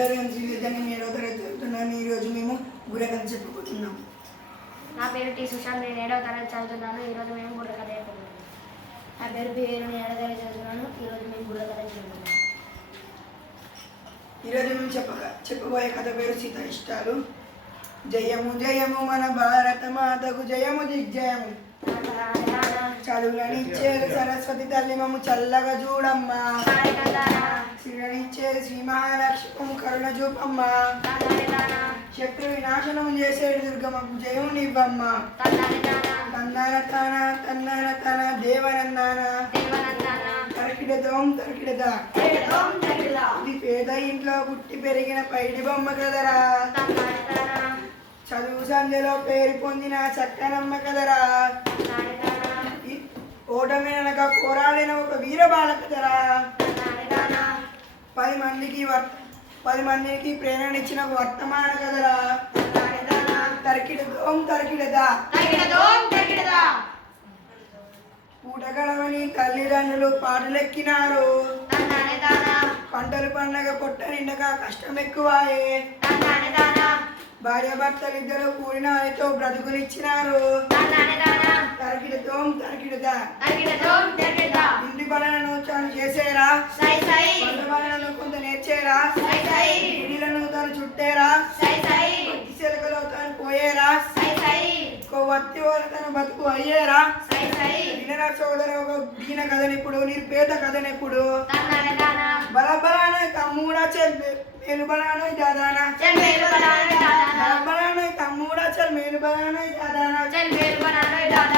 నేను 7వ తరగతి చదువుతున్నాను. ఈరోజు మేము బుర్రకథ చెప్పుకుంటున్నాం. నా పేరు టి సుశాంత్. నేను 7వ తరగతి చదువుతున్నాను. ఈరోజు మేము బుర్రకథ చెప్పుకుంటున్నాం. నా పేరు నేను 7వ తరగతి చదువుతున్నాను. ఈరోజు మేము బుర్రకథ చెప్పుకుంటున్నాం. ఈరోజు మేము చెప్పబోయే కథ పేరు సీత ఇష్టాలు. జయము జయము మన భారత మాతకు జయము దిగ్జయము. చదువులనిచ్చేది సరస్వతి తల్లి మమ్ము చల్లగా చూడమ్మా. శ్రీనిచ్చేది శ్రీ మహాలక్ష్మి కరుణ చూపమ్మ. శత్రు వినాశనం చేసేది దుర్గమ్మకు జయము నివ్వమ్మ. తందాన తాన తందాన తన దేవనందాన తరకిడదోం తరకిడదా. ఇది పేద ఇంట్లో పుట్టి పెరిగిన పైడి బొమ్మ కదరా. చదువు సంధ్యలో పేరు పొందిన చక్కనమ్మ కదరా. ఓటమి అనక పోరాడిన ఒక వీరబాల కదరా. 10 మందికి ప్రేరణించిన వర్తమాన కదరా. తరికిడదోం తరికిడదా. పూట గడవని తల్లిదండ్రులు పాటలెక్కినారు. పంటలు పండగ పొట్ట నిండగా కష్టం ఎక్కువాయే. భార్య భర్తలు ఇద్దరు కూడిన వారితో బ్రతుకునిచ్చినారు. తరికిడదోం తరికిడదా. ఇంటి పనులను తాను చేసేరా. వంట పనులను కొంత నేర్చేరా. ఇళ్ళను తాను చుట్టేరా. చిలకలో తాను పోయేరా. కొవ్వొత్తి తన బతుకు అయ్యేరా. వినరా సోదర ఒక దీన కథనిప్పుడు నిరుపేద కథనిప్పుడు. బలబలాన తమ్ముడా చెల్ మేలు బలాన దాదానా. బలబలాన తమ్ముడా చెల్ మేలు బలాన దాదానా.